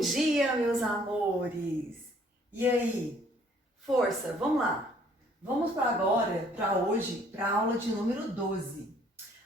Bom dia, meus amores! E aí? Força, vamos lá! Vamos para agora, para hoje, para a aula de número 12.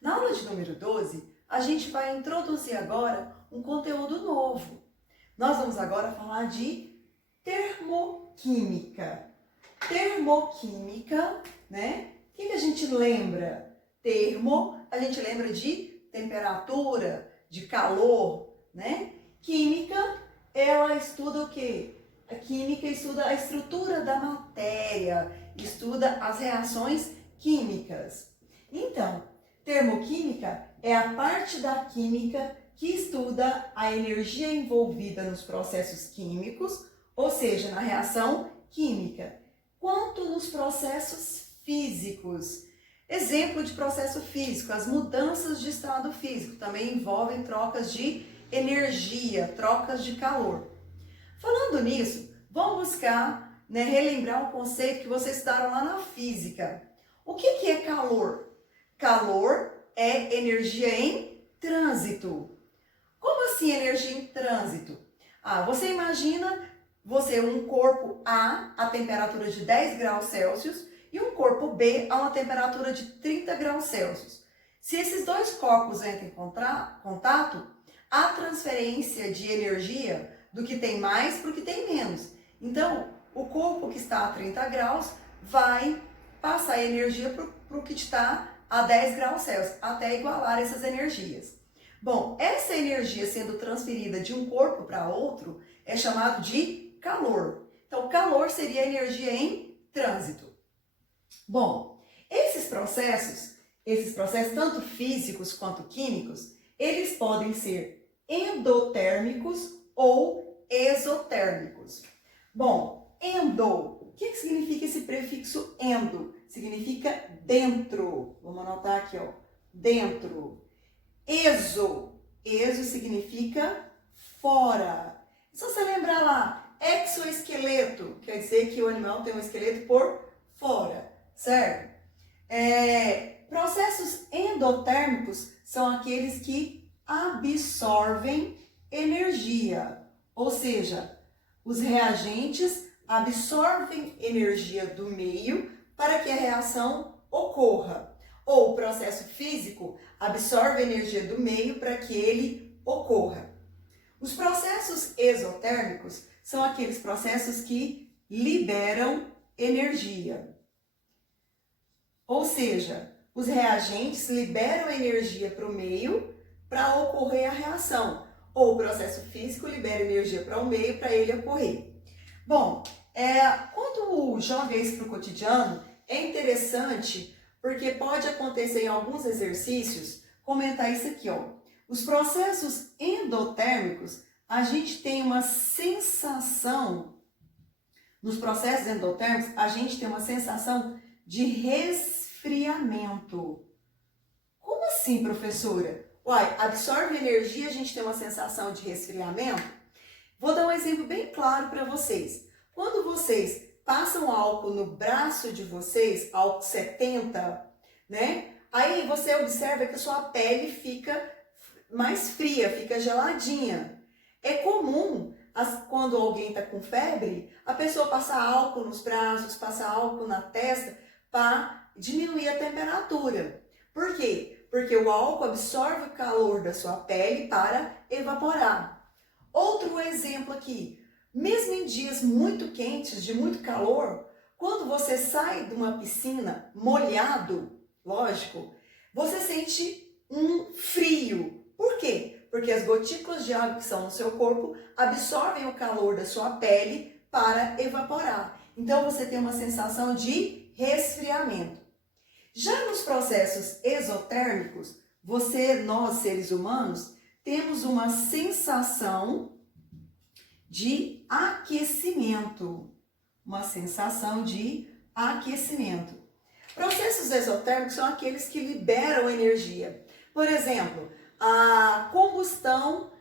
Na aula de número 12, a gente vai introduzir agora um conteúdo novo. Nós vamos agora falar de termoquímica. Termoquímica, né? O que a gente lembra? Termo, a gente lembra de temperatura, de calor, né? Química, ela estuda o quê? A química estuda a estrutura da matéria, estuda as reações químicas. Então, termoquímica é a parte da química que estuda a energia envolvida nos processos químicos, ou seja, na reação química, quanto nos processos físicos. Exemplo de processo físico, as mudanças de estado físico também envolvem trocas de energia, trocas de calor. Falando nisso, vamos buscar, relembrar um conceito que vocês estudaram lá na física. O que é calor? Calor é energia em trânsito. Como assim energia em trânsito? Você imagina um corpo A temperatura de 10 graus Celsius e um corpo B a uma temperatura de 30 graus Celsius. Se esses dois corpos entram em contato, há transferência de energia do que tem mais para o que tem menos. Então, o corpo que está a 30 graus vai passar energia para o que está a 10 graus Celsius, até igualar essas energias. Bom, essa energia sendo transferida de um corpo para outro é chamado de calor. Então, calor seria a energia em trânsito. Bom, esses processos, tanto físicos quanto químicos, eles podem ser endotérmicos ou exotérmicos. Bom, endo, o que significa esse prefixo endo? Significa dentro. Vamos anotar aqui, ó, dentro. Exo significa fora. Se você lembrar lá, exoesqueleto, quer dizer que o animal tem um esqueleto por fora, certo? Processos endotérmicos são aqueles que absorvem energia, ou seja, os reagentes absorvem energia do meio para que a reação ocorra. Ou o processo físico absorve energia do meio para que ele ocorra. Os processos exotérmicos são aqueles processos que liberam energia. Ou seja, os reagentes liberam energia para o meio para ocorrer a reação. Ou o processo físico libera energia para o meio para ele ocorrer. Bom, quando joga isso para o cotidiano, é interessante porque pode acontecer em alguns exercícios, comentar isso aqui, ó. Os processos endotérmicos, a gente tem uma sensação, nos processos endotérmicos, a gente tem uma sensação de resfriamento. Como assim, professora? Absorve energia, a gente tem uma sensação de resfriamento? Vou dar um exemplo bem claro para vocês. Quando vocês passam álcool no braço de vocês, álcool 70, né? Aí você observa que a sua pele fica mais fria, fica geladinha. É comum, quando alguém está com febre, a pessoa passar álcool nos braços, passar álcool na testa para diminuir a temperatura. Por quê? Porque o álcool absorve o calor da sua pele para evaporar. Outro exemplo aqui. Mesmo em dias muito quentes, de muito calor, quando você sai de uma piscina molhado, lógico, você sente um frio. Por quê? Porque as gotículas de água que são no seu corpo absorvem o calor da sua pele para evaporar. Então você tem uma sensação de resfriamento. Já nos processos exotérmicos, nós seres humanos, temos uma sensação de aquecimento. Uma sensação de aquecimento. Processos exotérmicos são aqueles que liberam energia. Por exemplo, a combustão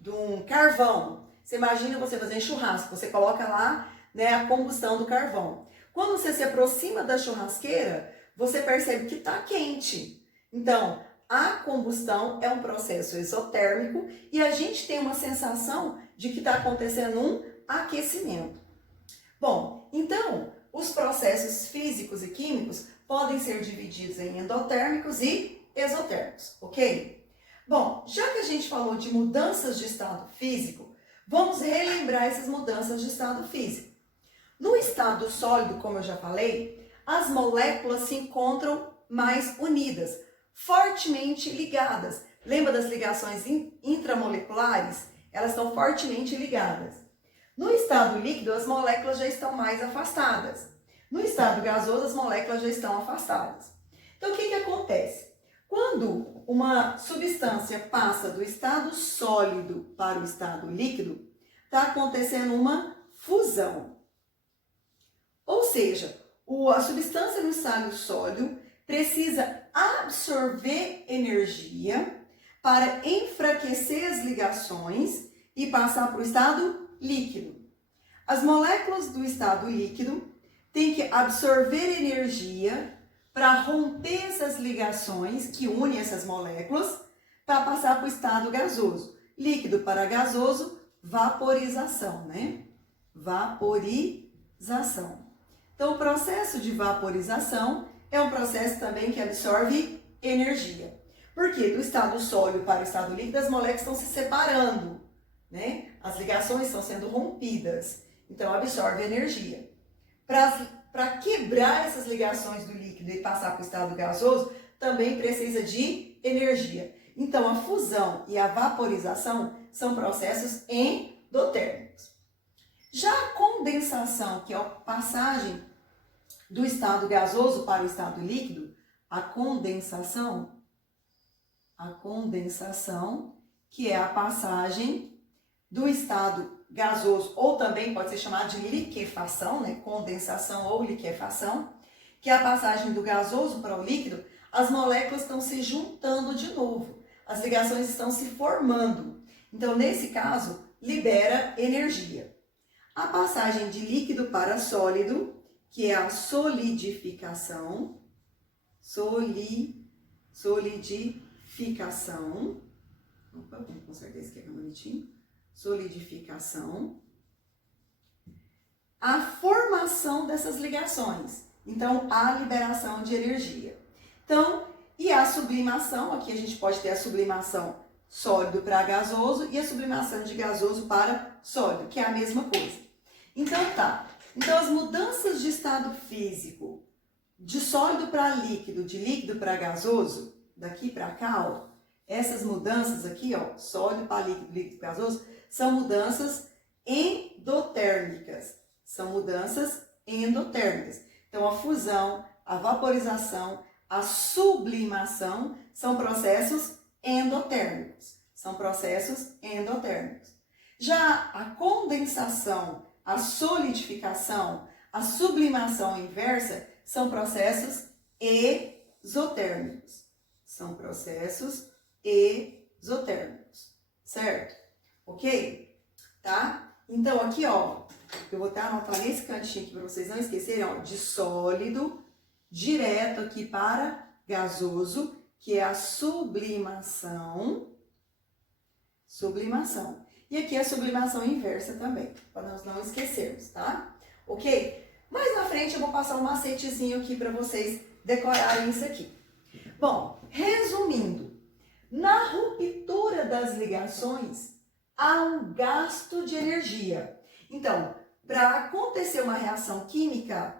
de um carvão. Você imagina você fazendo churrasco, você coloca lá a combustão do carvão. Quando você se aproxima da churrasqueira, você percebe que está quente. Então, a combustão é um processo exotérmico e a gente tem uma sensação de que está acontecendo um aquecimento. Bom, então, os processos físicos e químicos podem ser divididos em endotérmicos e exotérmicos, ok? Bom, já que a gente falou de mudanças de estado físico, vamos relembrar essas mudanças de estado físico. No estado sólido, como eu já falei, as moléculas se encontram mais unidas, fortemente ligadas. Lembra das ligações intramoleculares? Elas estão fortemente ligadas. No estado líquido, as moléculas já estão mais afastadas. No estado gasoso, as moléculas já estão afastadas. Então, o que acontece? Quando uma substância passa do estado sólido para o estado líquido, está acontecendo uma fusão. Ou seja, a substância no estado sólido precisa absorver energia para enfraquecer as ligações e passar para o estado líquido. As moléculas do estado líquido têm que absorver energia para romper essas ligações que unem essas moléculas para passar para o estado gasoso. Líquido para gasoso, vaporização, né? Vaporização. Então, o processo de vaporização é um processo também que absorve energia. Porque do estado sólido para o estado líquido, as moléculas estão se separando, né? As ligações estão sendo rompidas. Então, absorve energia. Para quebrar essas ligações do líquido e passar para o estado gasoso, também precisa de energia. Então, a fusão e a vaporização são processos endotérmicos. Já a condensação, que é a passagem do estado gasoso para o estado líquido, a condensação, que é a passagem do estado gasoso, ou também pode ser chamado de liquefação, né? Condensação ou liquefação, que é a passagem do gasoso para o líquido, as moléculas estão se juntando de novo, as ligações estão se formando. Então, nesse caso, libera energia. A passagem de líquido para sólido, que é a solidificação, opa, vamos consertar isso aqui bonitinho, solidificação, a formação dessas ligações, então a liberação de energia. Então, e a sublimação, aqui a gente pode ter a sublimação sólido para gasoso e a sublimação de gasoso para sólido, que é a mesma coisa. Então tá, então as mudanças de estado físico, de sólido para líquido, de líquido para gasoso, daqui para cá, ó, essas mudanças aqui, ó, sólido para líquido, líquido para gasoso, são mudanças endotérmicas. Então a fusão, a vaporização, a sublimação são processos endotérmicos. Já a condensação, a solidificação, a sublimação inversa são processos exotérmicos. Certo? Ok? Tá? Então aqui, ó, eu vou até anotar nesse cantinho aqui para vocês não esquecerem, ó, de sólido direto aqui para gasoso, que é a sublimação. E aqui a sublimação inversa também, para nós não esquecermos, tá? Ok? Mais na frente eu vou passar um macetezinho aqui para vocês decorarem isso aqui. Bom, resumindo, na ruptura das ligações, há um gasto de energia. Então, para acontecer uma reação química,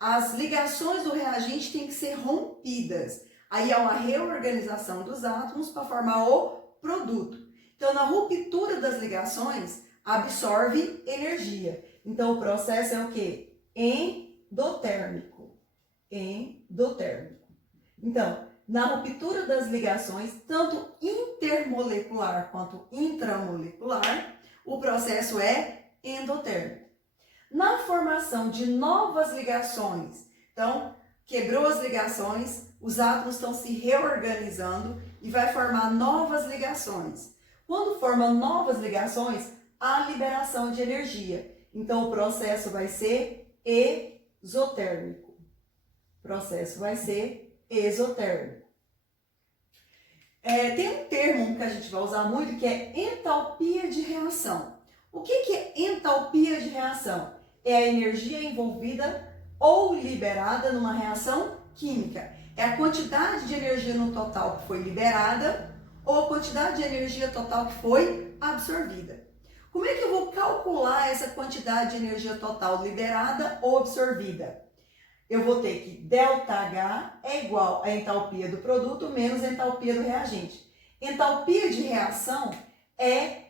as ligações do reagente têm que ser rompidas. Aí há uma reorganização dos átomos para formar o produto. Então, na ruptura das ligações, absorve energia. Então, o processo é o quê? Endotérmico. Então, na ruptura das ligações, tanto intermolecular quanto intramolecular, o processo é endotérmico. Na formação de novas ligações, então, quebrou as ligações, os átomos estão se reorganizando e vai formar novas ligações. Quando formam novas ligações, há liberação de energia. Então, o processo vai ser exotérmico. Tem um termo que a gente vai usar muito que é entalpia de reação. O que é entalpia de reação? É a energia envolvida ou liberada numa reação química. É a quantidade de energia no total que foi liberada ou a quantidade de energia total que foi absorvida. Como é que eu vou calcular essa quantidade de energia total liberada ou absorvida? Eu vou ter que ΔH é igual à entalpia do produto menos a entalpia do reagente. Entalpia de reação é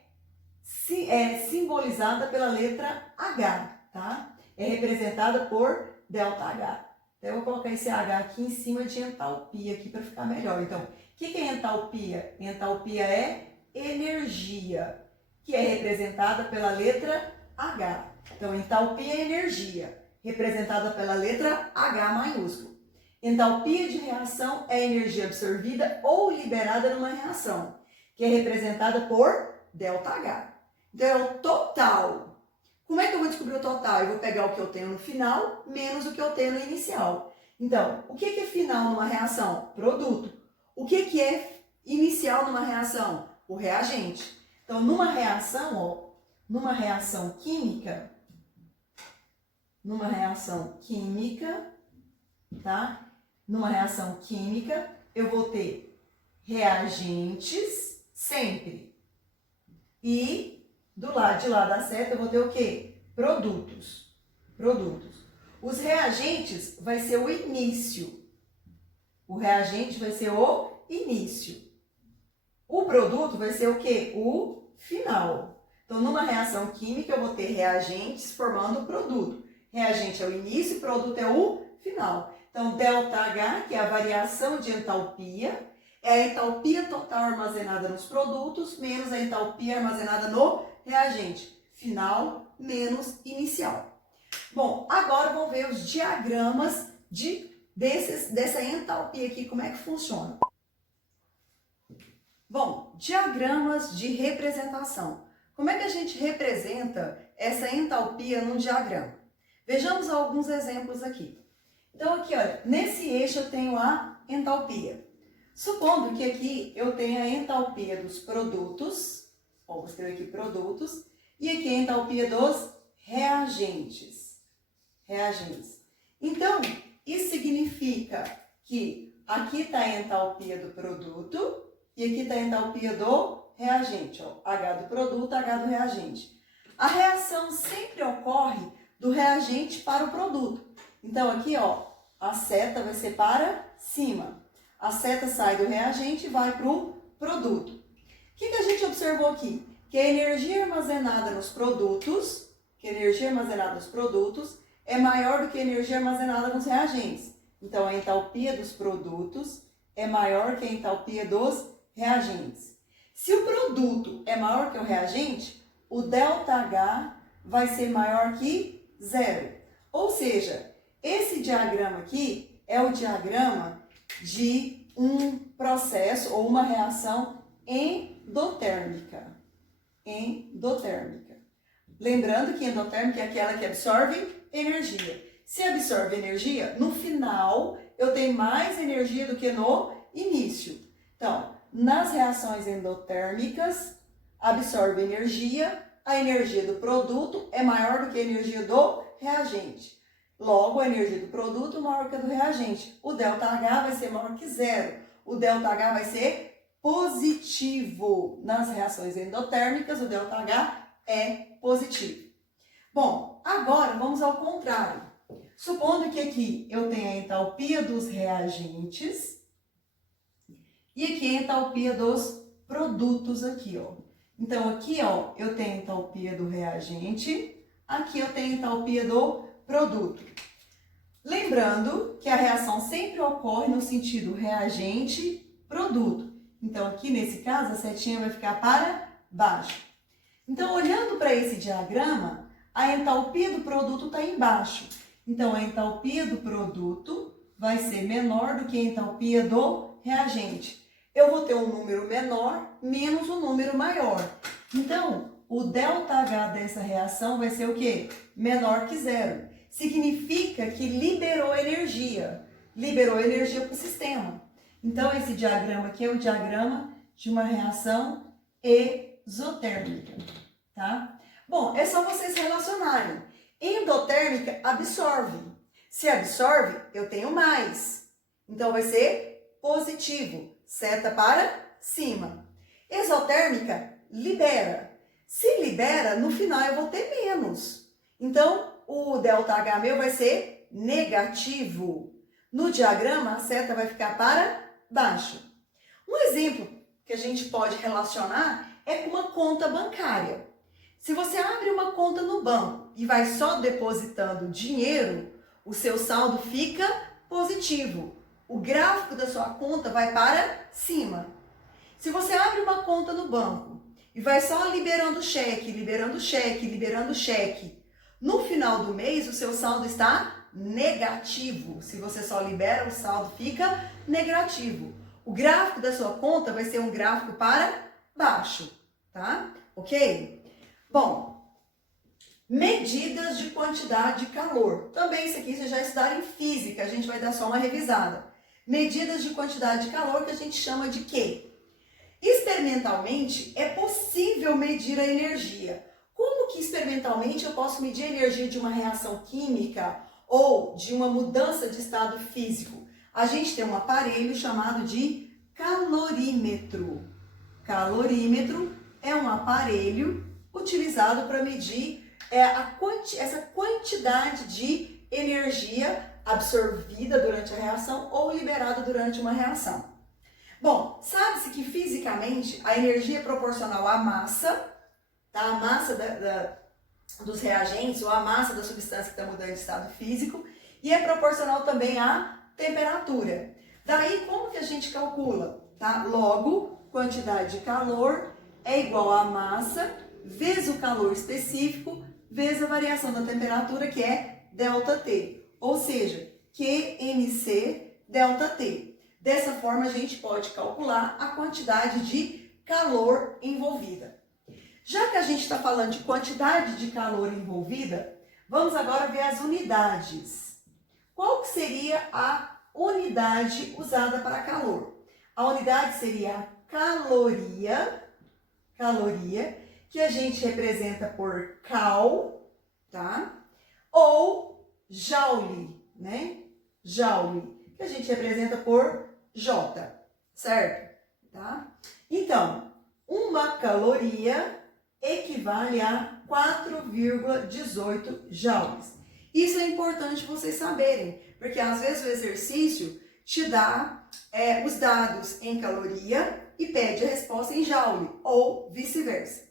simbolizada pela letra H, tá? É representada por ΔH. Então, eu vou colocar esse H aqui em cima de entalpia aqui para ficar melhor. Então, o que é entalpia? Entalpia é energia, que é representada pela letra H. Então, entalpia é energia, representada pela letra H maiúsculo. Entalpia de reação é energia absorvida ou liberada numa reação, que é representada por ΔH. Então, é o total. Como é que eu vou descobrir o total? Eu vou pegar o que eu tenho no final menos o que eu tenho no inicial. Então, o que é final numa reação? Produto. O que é inicial numa reação? O reagente. Então, numa reação química, tá? Numa reação química, eu vou ter reagentes sempre. E do lado de lá da seta eu vou ter o quê? Produtos. Os reagentes vai ser o início. O reagente vai ser o início. O produto vai ser o quê? O final. Então, numa reação química, eu vou ter reagentes formando o produto. Reagente é o início, produto é o final. Então, ΔH, que é a variação de entalpia, é a entalpia total armazenada nos produtos menos a entalpia armazenada no reagente. Final menos inicial. Bom, agora vamos ver os diagramas dessa entalpia aqui, como é que funciona. Bom, diagramas de representação. Como é que a gente representa essa entalpia num diagrama? Vejamos alguns exemplos aqui. Então aqui, olha, nesse eixo eu tenho a entalpia. Supondo que aqui eu tenha a entalpia dos produtos, vou escrever aqui produtos, e aqui a entalpia dos reagentes. Então, isso significa que aqui está a entalpia do produto e aqui está a entalpia do reagente. Ó, H do produto, H do reagente. A reação sempre ocorre do reagente para o produto. Então, aqui, ó, a seta vai ser para cima. A seta sai do reagente e vai para o produto. O que a gente observou aqui? Que a energia armazenada nos produtos, é maior do que a energia armazenada nos reagentes. Então, a entalpia dos produtos é maior que a entalpia dos reagentes. Se o produto é maior que o reagente, o ΔH vai ser maior que zero. Ou seja, esse diagrama aqui é o diagrama de um processo ou uma reação endotérmica. Lembrando que endotérmica é aquela que absorve energia. Se absorve energia, no final eu tenho mais energia do que no início. Então, nas reações endotérmicas, absorve energia, a energia do produto é maior do que a energia do reagente. Logo, a energia do produto é maior que a do reagente. O ΔH vai ser maior que zero. O ΔH vai ser positivo. Nas reações endotérmicas, o ΔH é positivo. Bom, agora vamos ao contrário. Supondo que aqui eu tenha a entalpia dos reagentes e aqui a entalpia dos produtos aqui, ó. Então, aqui, ó, eu tenho a entalpia do reagente, aqui eu tenho a entalpia do produto. Lembrando que a reação sempre ocorre no sentido reagente-produto. Então, aqui nesse caso, a setinha vai ficar para baixo. Então, olhando para esse diagrama, a entalpia do produto está embaixo. Então, a entalpia do produto vai ser menor do que a entalpia do reagente. Eu vou ter um número menor menos um número maior. Então, o ΔH dessa reação vai ser o quê? Menor que zero. Significa que liberou energia para o sistema. Então, esse diagrama aqui é o diagrama de uma reação exotérmica, tá? Bom, é só vocês relacionarem. Endotérmica absorve. Se absorve, eu tenho mais. Então, vai ser positivo. Seta para cima. Exotérmica libera. Se libera, no final eu vou ter menos. Então, o ΔH meu vai ser negativo. No diagrama, a seta vai ficar para baixo. Um exemplo que a gente pode relacionar é com uma conta bancária. Se você abre uma conta no banco e vai só depositando dinheiro, o seu saldo fica positivo. O gráfico da sua conta vai para cima. Se você abre uma conta no banco e vai só liberando cheque, liberando cheque, liberando cheque, no final do mês o seu saldo está negativo. Se você só libera, o saldo fica negativo. O gráfico da sua conta vai ser um gráfico para baixo, tá? Ok? Bom, medidas de quantidade de calor. Também isso aqui vocês já estudaram em física, a gente vai dar só uma revisada. Medidas de quantidade de calor que a gente chama de quê? Experimentalmente, é possível medir a energia. Como que experimentalmente eu posso medir a energia de uma reação química ou de uma mudança de estado físico? A gente tem um aparelho chamado de calorímetro. Calorímetro é um aparelho utilizado para medir essa quantidade de energia absorvida durante a reação ou liberada durante uma reação. Bom, sabe-se que fisicamente a energia é proporcional à massa, tá? A massa dos reagentes ou a massa da substância que está mudando de estado físico, e é proporcional também à temperatura. Daí, como que a gente calcula? Tá? Logo, quantidade de calor é igual à massa vezes o calor específico vezes a variação da temperatura, que é ΔT. Ou seja, QMC ΔT. Dessa forma, a gente pode calcular a quantidade de calor envolvida. Já que a gente está falando de quantidade de calor envolvida, vamos agora ver as unidades. Qual que seria a unidade usada para calor? A unidade seria a caloria, que a gente representa por cal, tá? Ou joule, né? Joule, que a gente representa por J, certo? Tá? Então, uma caloria equivale a 4,18 joules. Isso é importante vocês saberem, porque às vezes o exercício te dá os dados em caloria e pede a resposta em joule, ou vice-versa.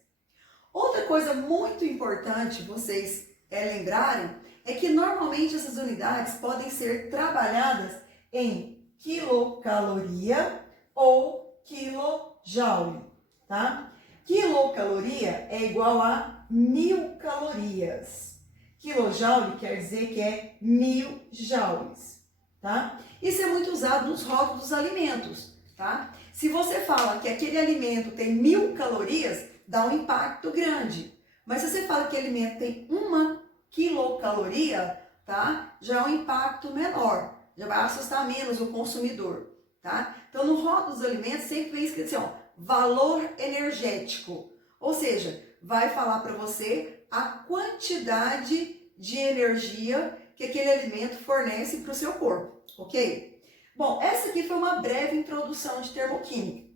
Outra coisa muito importante vocês lembrarem é que normalmente essas unidades podem ser trabalhadas em quilocaloria ou quilojoule, tá? Quilocaloria é igual a 1000 calorias. Quilojoule quer dizer que é 1000 joules, tá? Isso é muito usado nos rótulos dos alimentos, tá? Se você fala que aquele alimento tem 1000 calorias, dá um impacto grande. Mas se você fala que o alimento tem 1 quilocaloria, tá? Já é um impacto menor. Já vai assustar menos o consumidor, tá? Então, no rótulo dos alimentos sempre vem escrito assim, ó, valor energético. Ou seja, vai falar para você a quantidade de energia que aquele alimento fornece para o seu corpo, ok? Bom, essa aqui foi uma breve introdução de termoquímica.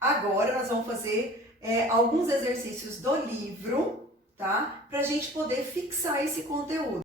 Agora nós vamos fazer alguns exercícios do livro, tá? Para a gente poder fixar esse conteúdo.